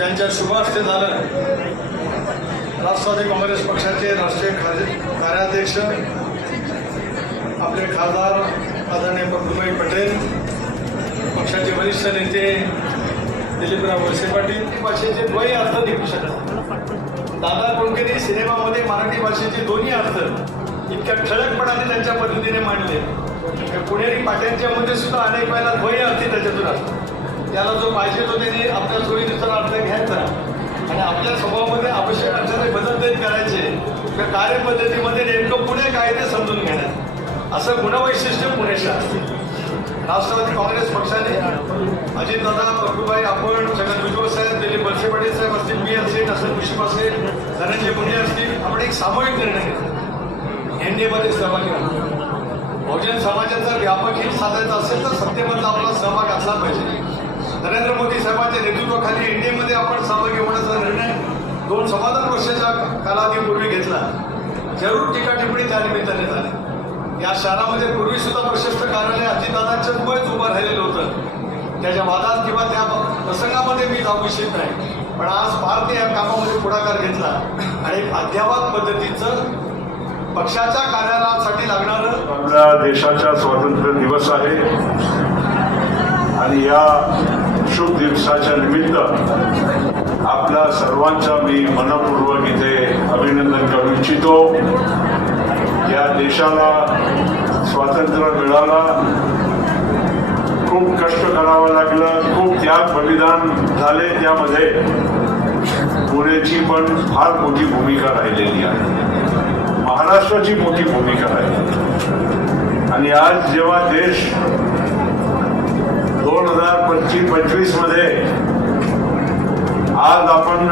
यांच्या हस्ते झालं राष्ट्रवादी काँग्रेस पक्षाचे राष्ट्रीय कार्याध्यक्ष आपले खासदार आदरणीय प्रफुल्लभाई पटेल पक्षाचे वरिष्ठ नेते दिलीपराव वळसे पाटील भाषेचे द्वय अर्थ निघू शकतात दादा कोणकेने सिनेमामध्ये मराठी भाषेचे दोन्ही अर्थ इतक्या ठळकपणाने त्यांच्या पद्धतीने मांडले. पुणेरी पाट्यांच्या मध्ये सुद्धा अनेक वेळेला ध्वय अर्थी त्याच्यातून असतात त्याला जो पाहिजे तो त्यांनी आपल्या सोयीनुसार अर्थ आपल्या स्वभावामध्ये आवश्यक असणारे बदल ते करायचे. त्या कार्यपद्धतीमध्ये नेमकं पुणे काय ते समजून घेण्यात असं गुणवैशिष्ट्य पुणे शहर राष्ट्रवादी काँग्रेस पक्षाने अजितदादा प्रभूभाई आपण जगन भुजबळ साहेब दिलीप वळसे पाटील साहेब असतील मी असेल असं मुश्रीफ असेल धनंजय मुंडे असतील आपण एक सामूहिक निर्णय घेतला एनडीएमध्ये सहभागी व्हा बहुजन समाजाचा व्यापक हित साधायचा असेल तर सत्तेमधला आपला सहभाग असला पाहिजे. नरेंद्र मोदी खाली नेतृत्वाखाली एनडीएमध्ये आपण सहभागी होण्याचा निर्णय दोन समाधान वर्षाच्या कालावधीपूर्वी घेतला. जरूर टीका टिप्पणी त्या निमित्ताने झाली. या शहरामध्ये पूर्वी सुद्धा प्रशस्त कार्यालय अजितदादांच्याच मुळेच उभं राहिलेलं होतं. त्याच्या वादात किंवा त्या प्रसंगामध्ये मी जाऊ इच्छित नाही. पण आज भारत या कामामध्ये पुढाकार घेतला. आणि एक अद्यावत पद्धतीचं पक्षाच्या कार्यालयासाठी लागणारं आपल्या देशाचा स्वातंत्र्य दिवस आहे. आणि या शुभ दिवसाच्या निमित्त आपल्या सर्वांचा मी मनपूर्वक इथे अभिनंदन करू इच्छितो. या देशाला स्वातंत्र्य मिळाला. खूप कष्ट करावं लागलं. खूप त्याग बलिदान झाले. त्यामध्ये पुण्याची पण फार मोठी भूमिका राहिलेली आहे. महाराष्ट्राची मोठी भूमिका राहिली आणि आज जेव्हा देश दोन हजार पंचवीस पंचवीसमध्ये आज आपण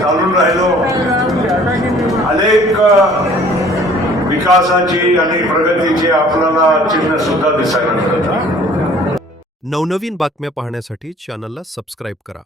चालून राहिलो. अनेक विकासाची आणि प्रगतीची आपल्याला चिन्ह सुद्धा दिसायला मिळत नवनवीन बातम्या पाहण्यासाठी चॅनलला सबस्क्राईब करा.